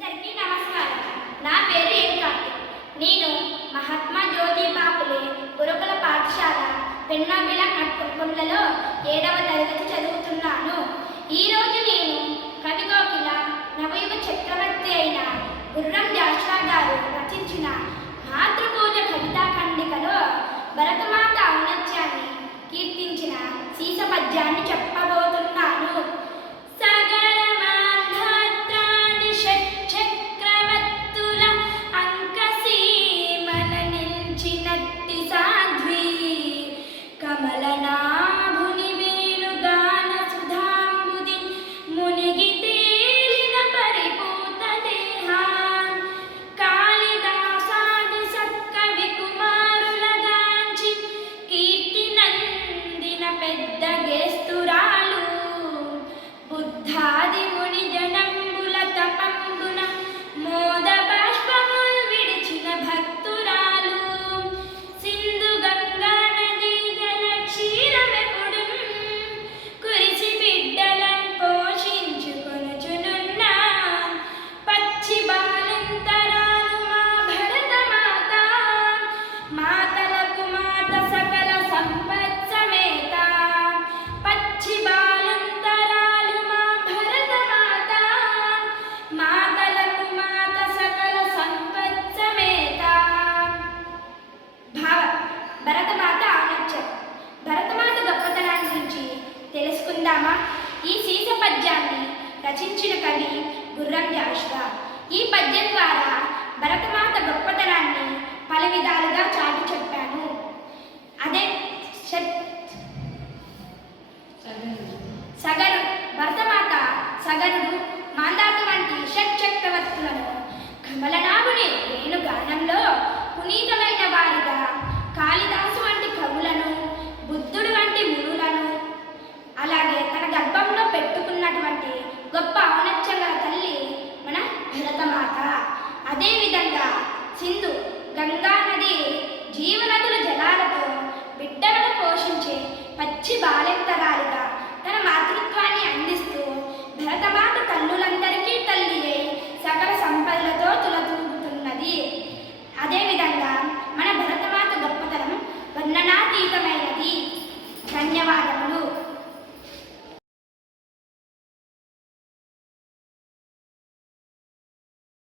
అందరికీ నమస్కారం. నా పేరు ఎం కార్తిక్. నేను మహాత్మా జ్యోతిబా ఫులే గురుకుల పాఠశాల పెన్నాబిల నట్కొండలో 7వ తరగతి చదువుతున్నాను. ఈరోజు నేను కవికోకిల నవయుగ చక్రవర్తి అయిన గుర్రం జాషువా గారు రచించిన మాతృపూజ కవితా ఖండికలో భరతమాత ఔన్నత్యాన్ని కీర్తించిన సీస పద్యాన్ని చెప్పబోతున్నాను. బుద్ధాది ముని జనంబుల తపంబున మోద బాష్పముల్ విడిచిన భక్తురాలు సింధు గంగా నదీ జల క్షీరమెప్పుడు కురిసి బిడ్డలను పోషించుకొనుచునున్న పచ్చి బాలింతరాలు మా భరత మాత మాతలకు మాత సకల సంపత్ సమేత పచ్చి భరతమాత ఔన్నత్యం. భరతమాత గొప్పతనాన్ని గురించి తెలుసుకుందామా? ఈ సీస పద్యాన్ని రచించిన కవి గుర్రం జాషువా. ఈ పద్యం ద్వారా భరతమాత గొప్పతనాన్ని పలు విధాలుగా చాటి చెప్పాను.